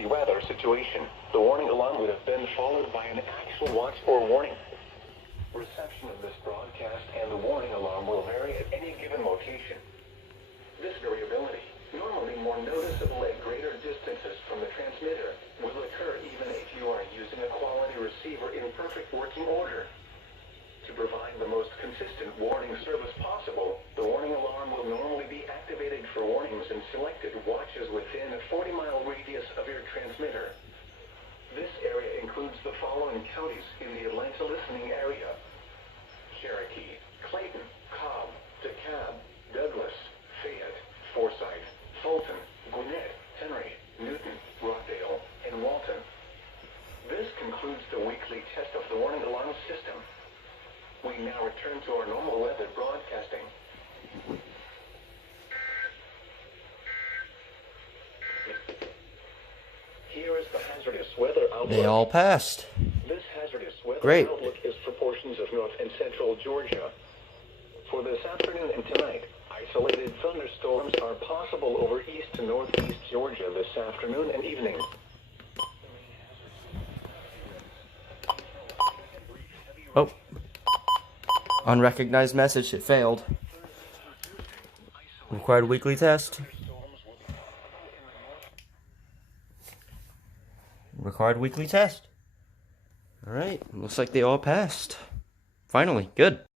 emergency weather situation. The warning alarm would have been followed by an actual watch or warning. Reception of this broadcast and the warning alarm will vary at any given location. This variability, normally more noticeable at greater distances from the transmitter, will occur even if you are using a quality receiver in perfect working order. To provide the most consistent warning service possible, the warning alarm will normally be activated for warnings in selected watches within a 40-mile radius of your transmitter. This area includes the following counties in the Atlanta listening area: Cherokee, Clayton, Cobb, DeKalb, Douglas, Fayette, Forsyth, Fulton, Gwinnett, Henry, Newton, Rockdale, and Walton. This concludes the weekly test of the warning alarm system. We now return to our normal weather broadcasting. Here is the hazardous weather outlook. They all passed. This hazardous weather Great. outlook is for portions of north and central Georgia. For this afternoon and tonight, isolated thunderstorms are possible over east to northeast Georgia this afternoon and evening. Oh. Unrecognized message. It failed. Required weekly test. Required weekly test. Alright. Looks like they all passed. Finally. Good.